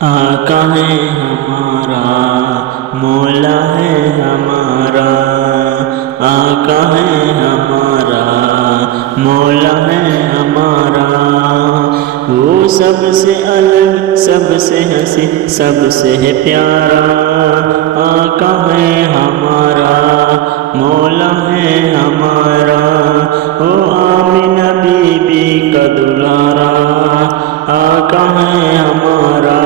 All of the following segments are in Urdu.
آقا ہے ہمارا، مولا ہے ہمارا، آقا ہے ہمارا، مولا ہے ہمارا، وہ سب سے الگ، سب سے ہنسی، سب سے ہے پیارا، آقا ہے ہمارا، مولا ہے ہمارا، وہ آمنہ بی بی کا دلارا، آقا ہے ہمارا،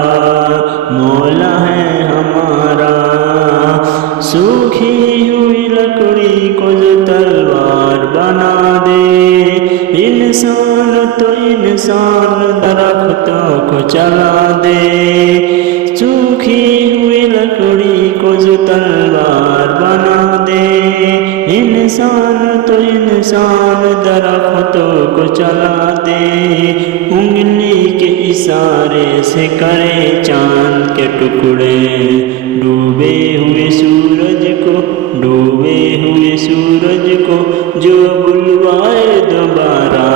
مولا ہے ہمارا، سوکھی ہوئی لکڑی کو جو تلوار بنا دے، انسان تو انسان درختوں کو چلا دے، سوکھی ہوئی لکڑی کو جو تلوار بنا دے، انسان تو انسان درختوں کو چلا دے، انگلی کے اشارے سے کرے چاند کے ٹکڑے، ڈوبے ہوئے سورج کو، ڈوبے ہوئے سورج کو جو بلوائے دوبارہ،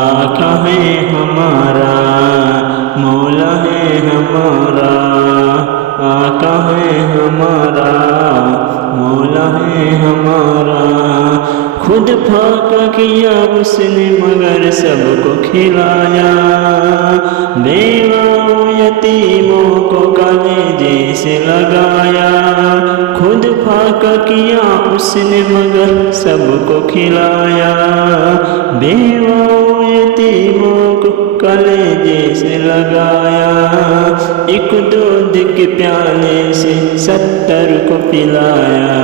آقا ہے ہمارا، مولا ہے ہمارا، آقا ہے ہمارا، مولا ہے ہمارا، خود پھاکا کیا اس نے مگر سب کو کھلایا، بیواؤں یتیموں کو کلیجے سے لگایا، خود پھاکا کیا اس نے مگر سب کو کھلایا، بیواؤں یتیموں کو کلیجے سے لگایا، ایک دودھ کے پیالے سے 70 کو پلایا،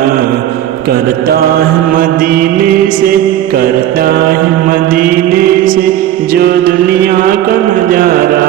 کرتا ہے مدینے سے، کرتا ہے مدینے سے جو دنیا کا نظارہ،